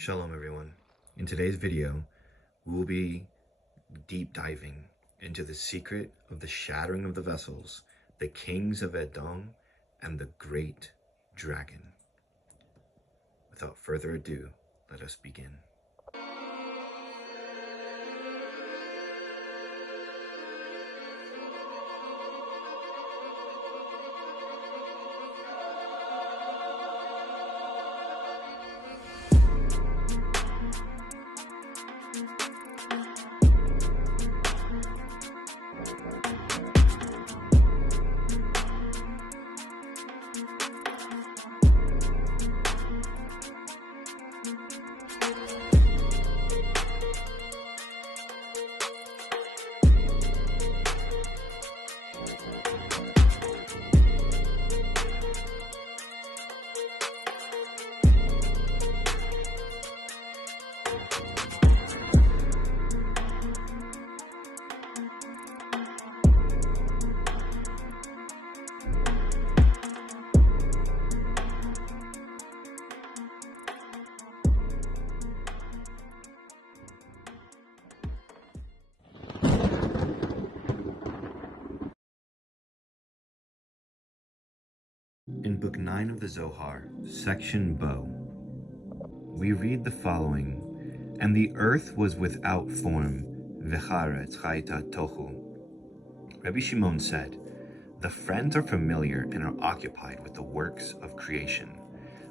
Shalom everyone. In today's video, we will be deep diving into the secret of the shattering of the vessels, the kings of Edom, and the great dragon. Without further ado, let us begin. In Book 9 of the Zohar, Section Bo, we read the following: "And the earth was without form, v'charetz chayta tohu." Rabbi Shimon said, "The friends are familiar and are occupied with the works of creation,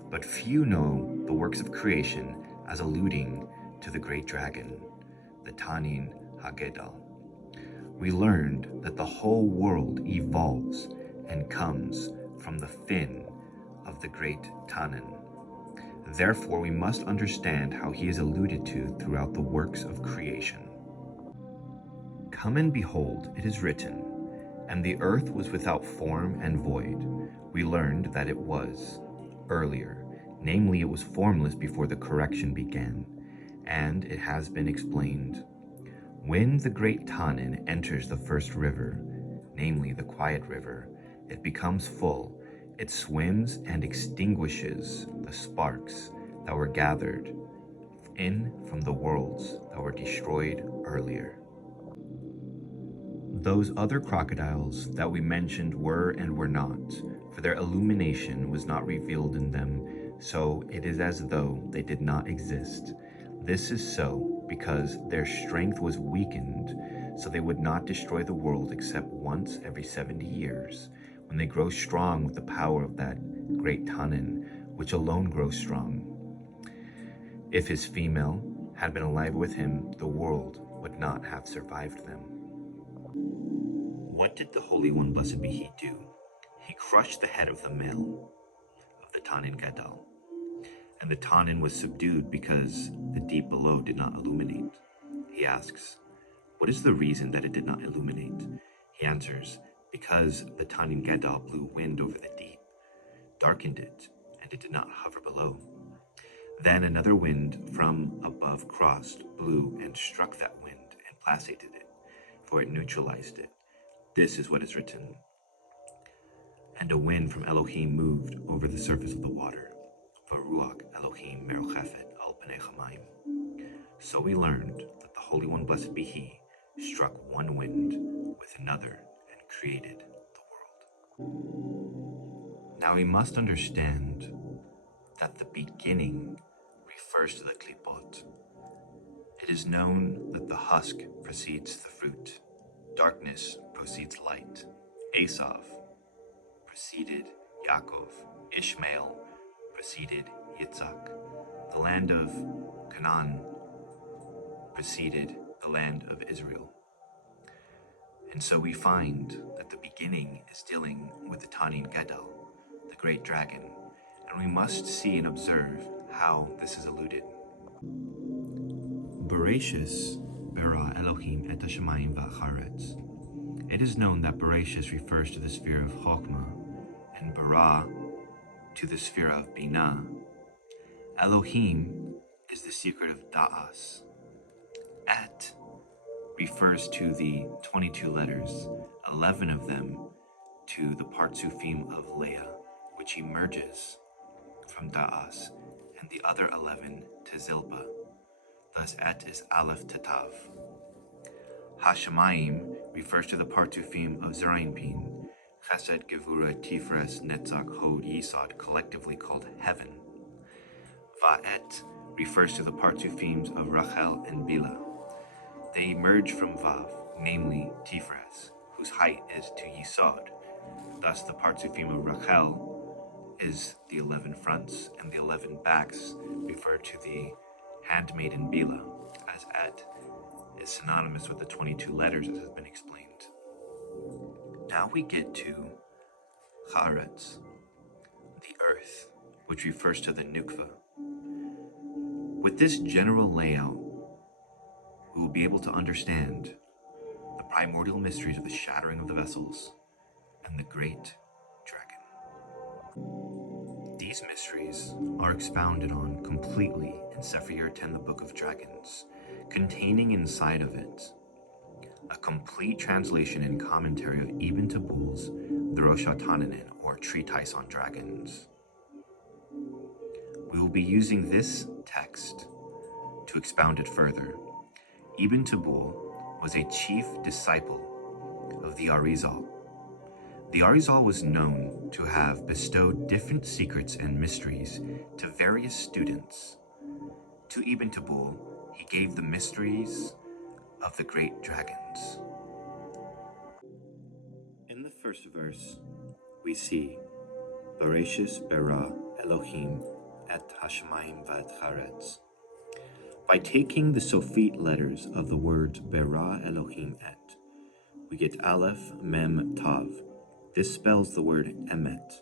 but few know the works of creation as alluding to the great dragon, the Tanin Hagedal." We learned that the whole world evolves and comes from the fin of the great Tanin. Therefore, we must understand how he is alluded to throughout the works of creation. "Come and behold, it is written, and the earth was without form and void." We learned that it was earlier, namely it was formless before the correction began, and it has been explained. When the great Tanin enters the first river, namely the quiet river, it becomes full, it swims and extinguishes the sparks that were gathered in from the worlds that were destroyed earlier. Those other crocodiles that we mentioned were and were not, for their illumination was not revealed in them, so it is as though they did not exist. This is so because their strength was weakened, so they would not destroy the world except once every 70 years, when they grow strong with the power of that great Tanin, which alone grows strong. If his female had been alive with him, the world would not have survived them. What did the Holy One, blessed be he, do? He crushed the head of the male of the Tanin Gadol, and the Tanin was subdued because the deep below did not illuminate. He asks, what is the reason that it did not illuminate? He answers, because the Tanin Gadol blew wind over the deep, darkened it, and it did not hover below. Then another wind from above crossed, blew, and struck that wind, and placated it, for it neutralized it. This is what is written. And a wind from Elohim moved over the surface of the water. V'ruach Elohim merochefet al pnei chamayim. So we learned that the Holy One, blessed be he, struck one wind with another and created the world. Now we must understand that the beginning refers to the klipot. It is known that the husk precedes the fruit. Darkness precedes light. Esav preceded Yaakov. Ishmael preceded Yitzhak. The land of Canaan preceded the land of Israel. And so we find that the beginning is dealing with the Tanin Gadol, the great dragon, and we must see and observe how this is alluded. Bereshis bara Elohim et hashamayim va'charetz. It is known that Bereshis refers to the sphere of Chokmah, and bara to the sphere of Binah. Elohim is the secret of Da'as. Et refers to the 22 letters, 11 of them to the Partsufim of Leah, which emerges from Da'as, and the other 11 to Zilpah. Thus Et is Aleph to Tav. Hashemayim refers to the Partufim of Zerainpin, Chesed, Gevura, Tifres, Netzach, Hod, Yisod, collectively called heaven. Va'et refers to the Partufim of Rachel and Bila. They emerge from Vav, namely Tifres, whose height is to Yisod. Thus the Partufim of Rachel is the 11 fronts, and the 11 backs refer to the handmaiden Bila, as Et is synonymous with the 22 letters as has been explained. Now we get to Haaretz, the earth, which refers to the Nukva. With this general layout, we will be able to understand the primordial mysteries of the shattering of the vessels and the great dragon. These mysteries are expounded on completely in Sefer 10, the Book of Dragons, containing inside of it a complete translation and commentary of Ibn Tabul's the Rosh HaTananin, or Treatise on Dragons. We will be using this text to expound it further. Ibn Tabul was a chief disciple of the Arizal. The Arizal was known to have bestowed different secrets and mysteries to various students. To Ibn Tabul, he gave the mysteries of the great dragons. In the first verse, we see Bereshis bara Elohim et Hashemayim v'et Haaretz. By taking the Sophite letters of the words bara Elohim et, we get Aleph, Mem, Tav. This spells the word Emet.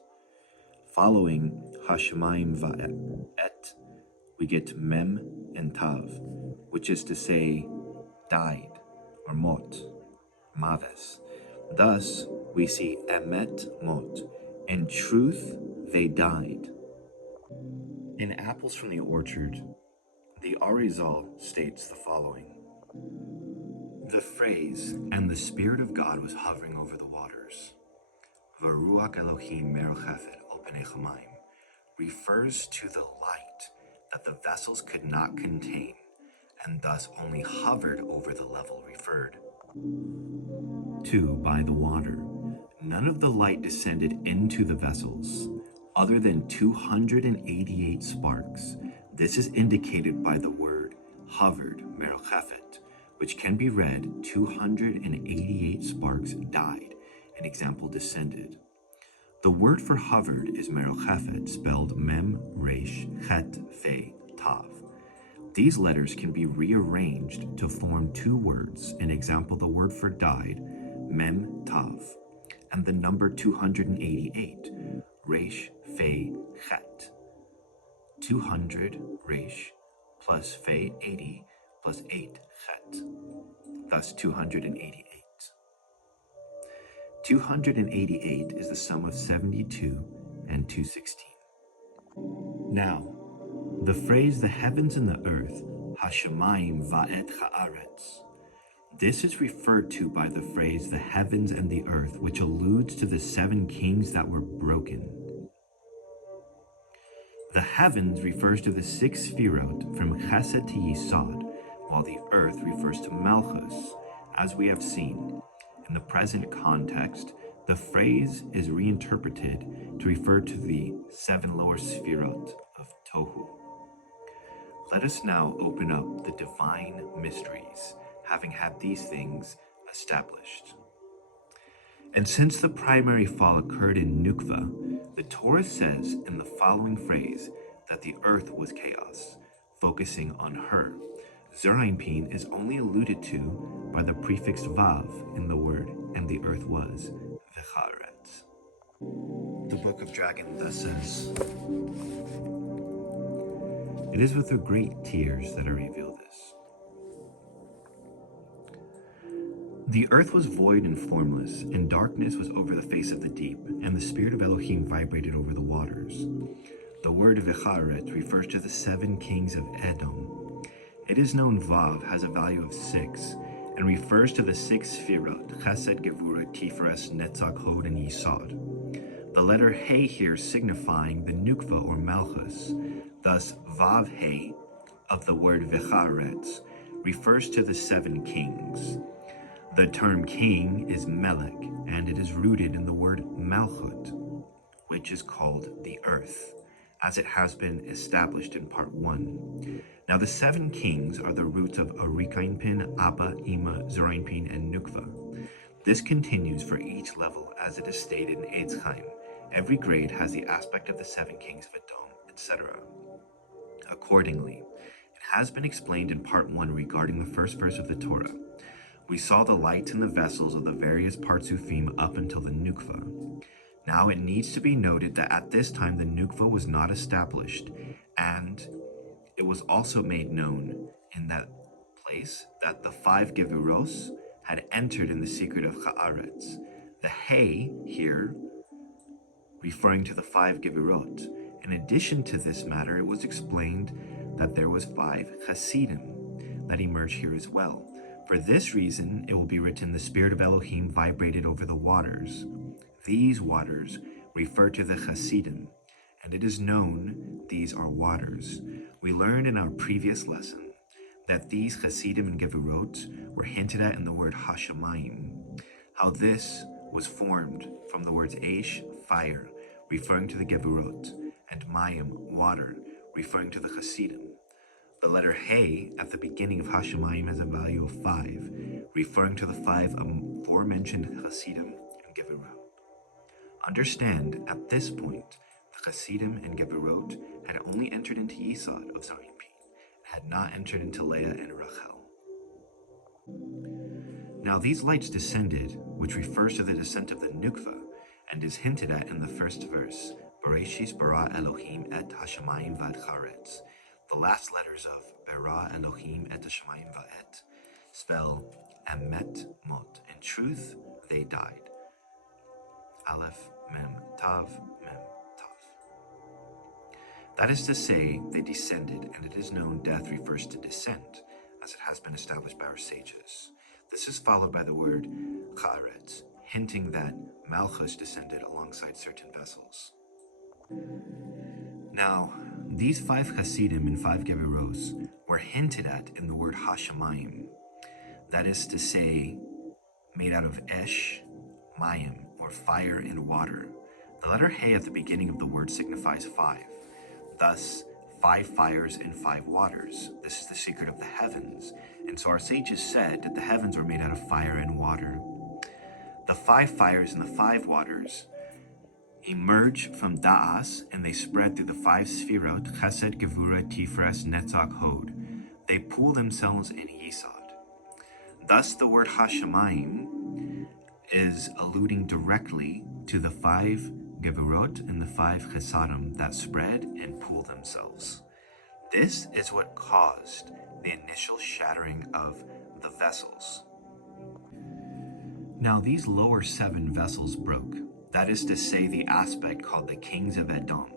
Following Hashemayim va'et, we get Mem and Tav, which is to say, died, or mot, maves. Thus, we see Emet Mot. In truth, they died. In Apples from the Orchard, the Arizal states the following. The phrase, and the Spirit of God was hovering over the waters, V'ruach Elohim merachefet al pnei chamayim, refers to the light that the vessels could not contain, and thus only hovered over the level referred to by the water. None of the light descended into the vessels, other than 288 sparks. This is indicated by the word hovered, merachefet, which can be read 288 sparks died, an example descended. The word for hovered is merachefet, spelled mem, resh, chet, fe, tav. These letters can be rearranged to form two words. An example, the word for died, mem, tav, and the number 288, resh, fe, chet. 200 resh plus fe 80 plus 8 chet. Thus 288. 288 is the sum of 72 and 216. Now, the phrase the heavens and the earth, Hashemayim va'et haaretz, this is referred to by the phrase the heavens and the earth, which alludes to the 7 kings that were broken. The heavens refers to the 6 Sfirot from Chesed to Yisod, while the earth refers to Malchus. As we have seen, in the present context, the phrase is reinterpreted to refer to the 7 lower Sfirot of Tohu. Let us now open up the divine mysteries, having had these things established. And since the primary fall occurred in Nukva, the Torah says in the following phrase that the earth was chaos, focusing on her. Zerainpin is only alluded to by the prefix vav in the word, and the earth was v'charetz. The Book of Dragon thus says, it is with the great tears that I reveal this. The earth was void and formless, and darkness was over the face of the deep, and the spirit of Elohim vibrated over the waters. The word V'charet refers to the 7 kings of Edom. It is known Vav has a value of 6, and refers to the 6 Sfirot, Chesed, Gevura, Tifres, Netzach, Hod, and Yisod. The letter He here signifying the Nukva or Malchus. Thus, Vav He of the word Vicharetz refers to the 7 kings. The term king is Melech, and it is rooted in the word Malchut, which is called the earth, as it has been established in part 1. Now the 7 kings are the roots of Arikainpin, Abba, Ima, Zorainpin, and Nukva. This continues for each level as it is stated in Eitz Chaim. Every grade has the aspect of the 7 kings of Edom, etc. Accordingly, it has been explained in part 1 regarding the first verse of the Torah. We saw the lights in the vessels of the various Partsufim up until the Nukva. Now it needs to be noted that at this time the Nukva was not established, and it was also made known in that place that the 5 Gevuros had entered in the secret of Cha'aretz. The Hay here referring to the 5 Gevurot. In addition to this matter, it was explained that there was 5 Hasidim that emerge here as well. For this reason, it will be written, the Spirit of Elohim vibrated over the waters. These waters refer to the Hasidim, and it is known these are waters. We learned in our previous lesson that these Hasidim and Gevurot were hinted at in the word Hashemayim, how this was formed from the words Eish, fire, referring to the Gevurot, and Mayim, water, referring to the Hasidim. The letter He at the beginning of Hashemayim has a value of 5, referring to the 5 aforementioned Hasidim and Gevurot. Understand, at this point, the Hasidim and Gevurot had only entered into Yisod of Zorainpin, had not entered into Leah and Rachel. Now these lights descended, which refers to the descent of the Nukva, and is hinted at in the first verse, Bereshis bara Elohim et Hashemayim vad Charetz. The last letters of Bara Elohim et Hashemayim va'et spell Emet Mot. In truth, they died. Aleph Mem Tav Mem Tav. That is to say, they descended, and it is known death refers to descent, as it has been established by our sages. This is followed by the word Charetz, hinting that Malchus descended alongside certain vessels. Now, these 5 Hasidim and 5 Gevuros were hinted at in the word Hashemayim, that is to say, made out of Esh, Mayim, or fire and water. The letter He at the beginning of the word signifies 5. Thus, 5 fires and 5 waters. This is the secret of the heavens. And so our sages said that the heavens were made out of fire and water. The 5 fires and the 5 waters emerge from Da'as, and they spread through the 5 Sfirot, Chesed, Gevura, Tifres, Netzach, Hod. They pool themselves in Yisod. Thus the word Hashemayim is alluding directly to the 5 Gevurot and the 5 Chesadim that spread and pool themselves. This is what caused the initial shattering of the vessels. Now these lower 7 vessels broke. That is to say, the aspect called the kings of Edom.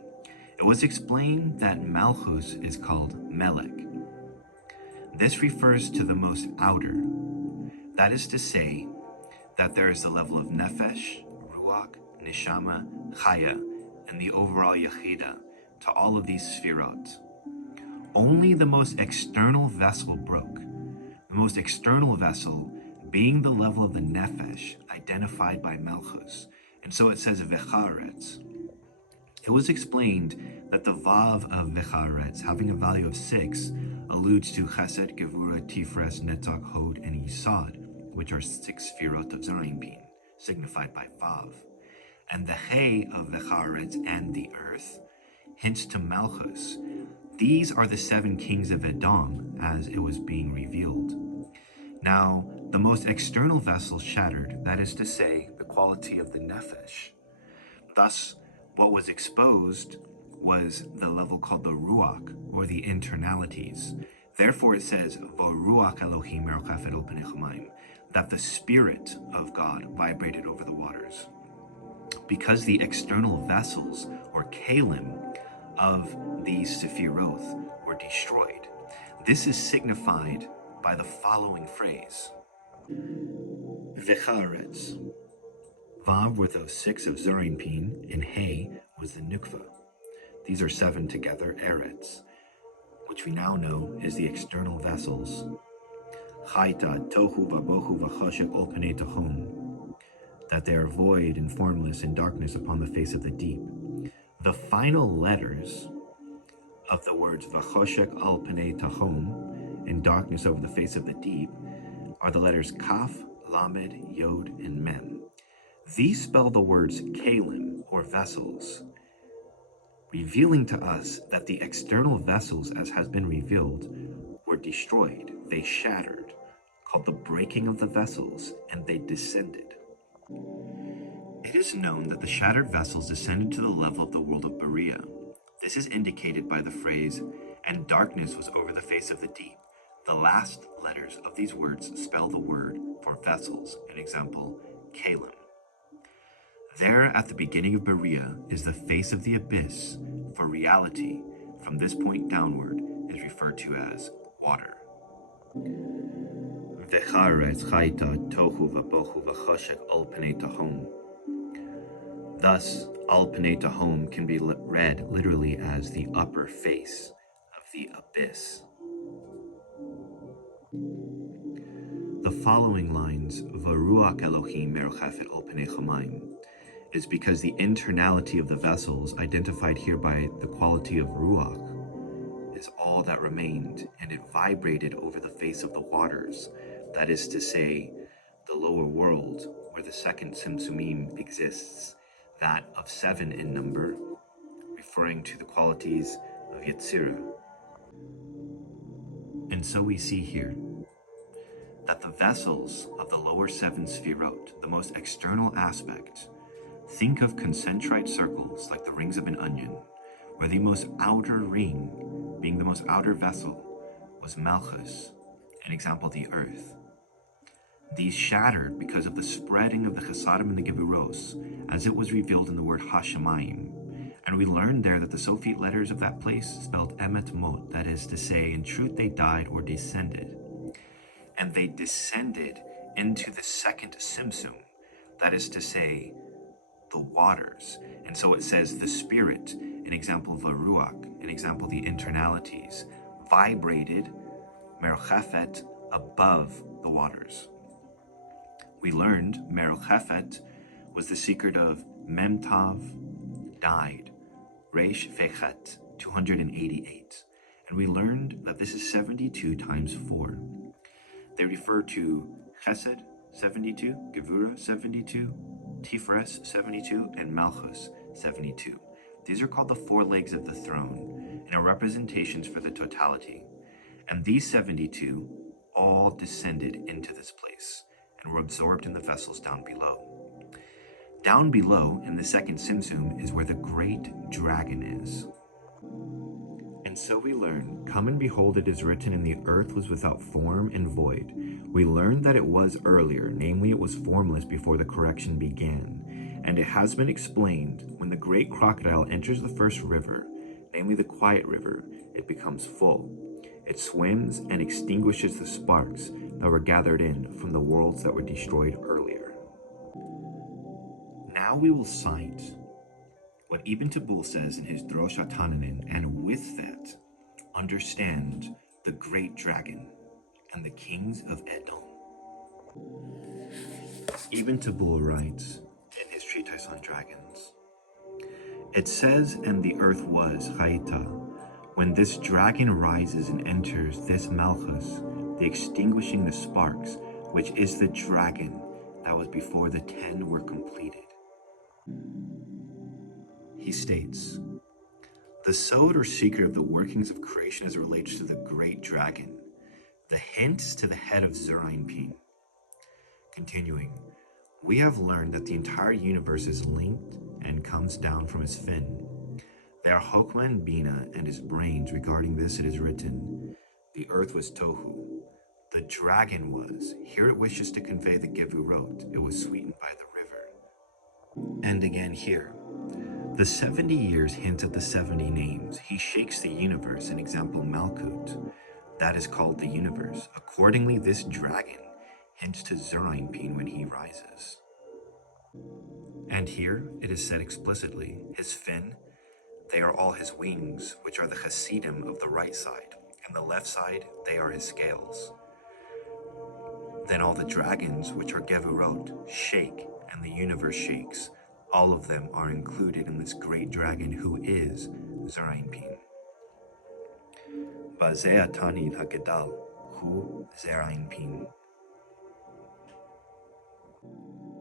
It was explained that Malchus is called Melech. This refers to the most outer. That is to say, that there is the level of Nefesh, Ruach, Neshama, Chaya, and the overall Yechida to all of these Sfirot. Only the most external vessel broke. The most external vessel being the level of the Nefesh identified by Malchus. And so it says Vicharetz. It was explained that the Vav of Vicharetz, having a value of 6, alludes to Chesed, Gevura, Tifres, Netzach, Hod, and Yisod, which are 6 Sfirot of Zorainpin, signified by Vav. And the He of Vicharetz and the earth hints to Malchus. These are the 7 kings of Edom as it was being revealed. Now, the most external vessel shattered, that is to say, the quality of the Nefesh. Thus, what was exposed was the level called the Ruach, or the internalities. Therefore it says, V'ruach Elohim merachef et al pnei chamayim, that the Spirit of God vibrated over the waters. Because the external vessels, or kalim, of these Sephiroth were destroyed. This is signified by the following phrase. Vicharetz. Vav were those 6 of Zorainpin, and He was the Nukva. These are 7 together, Eretz, which we now know is the external vessels. Chaita, tohu vabohu vachoshek ol panei tahom, that they are void and formless in darkness upon the face of the deep. The final letters of the words vachoshek al panei tahom, in darkness over the face of the deep, are the letters kaf, lamed, yod, and mem. These spell the words kalim, or vessels, revealing to us that the external vessels, as has been revealed, were destroyed. They shattered, called the breaking of the vessels, and they descended. It is known that the shattered vessels descended to the level of the world of Berea. This is indicated by the phrase, and darkness was over the face of the deep. The last letters of these words spell the word for vessels, an example, kalim. There at the beginning of Berea is the face of the abyss, for reality from this point downward is referred to as water. Thus, al panei tahom can be read literally as the upper face of the abyss. The following lines, Varuach Elohim merchafet al panei chamayim, is because the internality of the vessels, identified here by the quality of Ruach, is all that remained, and it vibrated over the face of the waters. That is to say, the lower world, where the second Simsumim exists, that of 7 in number, referring to the qualities of Yetzirah. And so we see here that the vessels of the lower 7 Sfirot, the most external aspect, think of concentrite circles like the rings of an onion, where the most outer ring, being the most outer vessel, was Malchus, an example, the earth. These shattered because of the spreading of the Chesadim and the Gevuros, as it was revealed in the word Hashemayim. And we learned there that the Sophite letters of that place spelled Emet Mot, that is to say, in truth they died or descended. And they descended into the second Simsum, that is to say, the waters. And so it says the spirit, an example Varuach, an example the internalities, vibrated Merchafet above the waters. We learned Merchafet was the secret of Memtav, died, Reish Fechet, 288. And we learned that this is 72 times 4. They refer to Chesed, 72, Gevurah, 72, Tifres, 72, and Malchus, 72. These are called the 4 legs of the throne, and are representations for the totality. And these 72 all descended into this place, and were absorbed in the vessels down below. Down below, in the second Simsum, is where the great dragon is. And so we learn, come and behold, it is written, and the earth was without form and void. We learned that it was earlier, namely it was formless before the correction began. And it has been explained, when the great crocodile enters the first river, namely the quiet river, it becomes full. It swims and extinguishes the sparks that were gathered in from the worlds that were destroyed earlier. Now we will cite what Ibn Tabul says in his Drosh HaTananin, and with that, understand the great dragon and the kings of Edom. Ibn Tabul writes in his treatise on dragons, it says, and the earth was Chaita, when this dragon rises and enters this Malchus, the extinguishing the sparks, which is the dragon that was before the 10 were completed. He states, the sod or secret of the workings of creation as it relates to the great dragon, the hints to the head of Zerainpin. Continuing, we have learned that the entire universe is linked and comes down from his fin. There are Chokmah and Bina and his brains. Regarding this it is written, the earth was Tohu. The dragon was, here it wishes to convey the Gevurot, it was sweetened by the river. And again here, the 70 years hint at the 70 names. He shakes the universe, an example Malkut. That is called the universe. Accordingly, this dragon hints to Zerainpin when he rises. And here it is said explicitly, his fin, they are all his wings, which are the Hasidim of the right side, and the left side, they are his scales. Then all the dragons, which are Gevurot, shake, and the universe shakes. All of them are included in this great dragon who is Zerainpin. Bazeh Tanid Hagedal, Hu Zerainpin.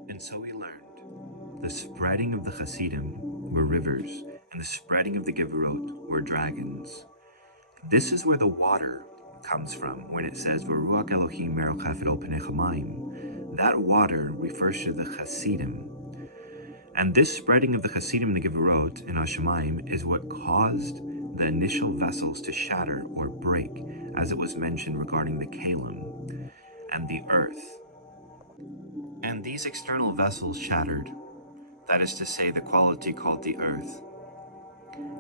And so we learned the spreading of the Hasidim were rivers, and the spreading of the Gevurot were dragons. This is where the water comes from when it says V'ruach Elohim merochef et al pnei chamayim. That water refers to the Hasidim. And this spreading of the Hasidim and the Gevurot in Hashemayim is what caused the initial vessels to shatter or break, as it was mentioned regarding the Kalim and the earth. And these external vessels shattered, that is to say, the quality called the earth.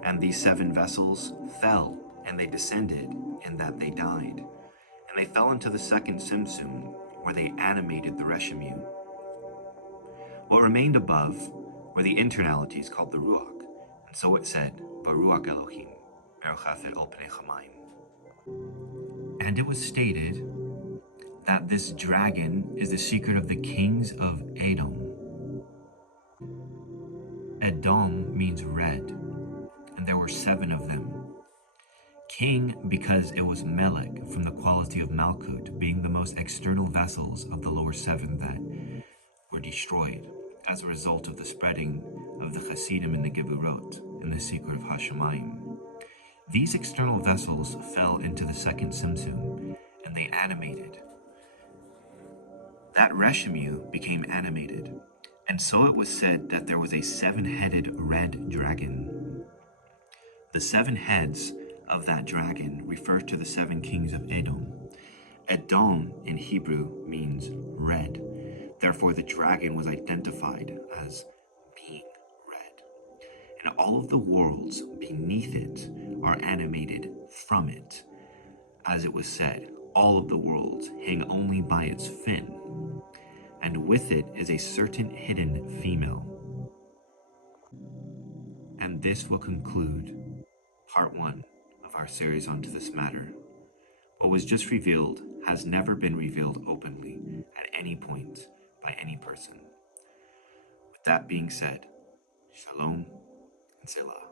And these 7 vessels fell, and they descended, in that they died. And they fell into the second Simsum, where they animated the Reshemu. What remained above were the internalities called the Ruach, and so it said, Baruach Elohim, merochef et al pnei chamayim. And it was stated that this dragon is the secret of the kings of Edom. Edom means red, and there were 7 of them. King because it was Melech, from the quality of Malkut, being the most external vessels of the lower 7 that were destroyed as a result of the spreading of the Hasidim and the Gevurot in the secret of Hashemayim. These external vessels fell into the second Simsum, and they animated. That Reshemu became animated, and so it was said that there was a 7-headed red dragon. The 7 heads of that dragon refer to the 7 kings of Edom. Edom in Hebrew means red. Therefore, the dragon was identified as being red. And all of the worlds beneath it are animated from it. As it was said, all of the worlds hang only by its fin, and with it is a certain hidden female. And this will conclude part 1 of our series onto this matter. What was just revealed has never been revealed openly at any point by any person. With that being said, Shalom and Selah.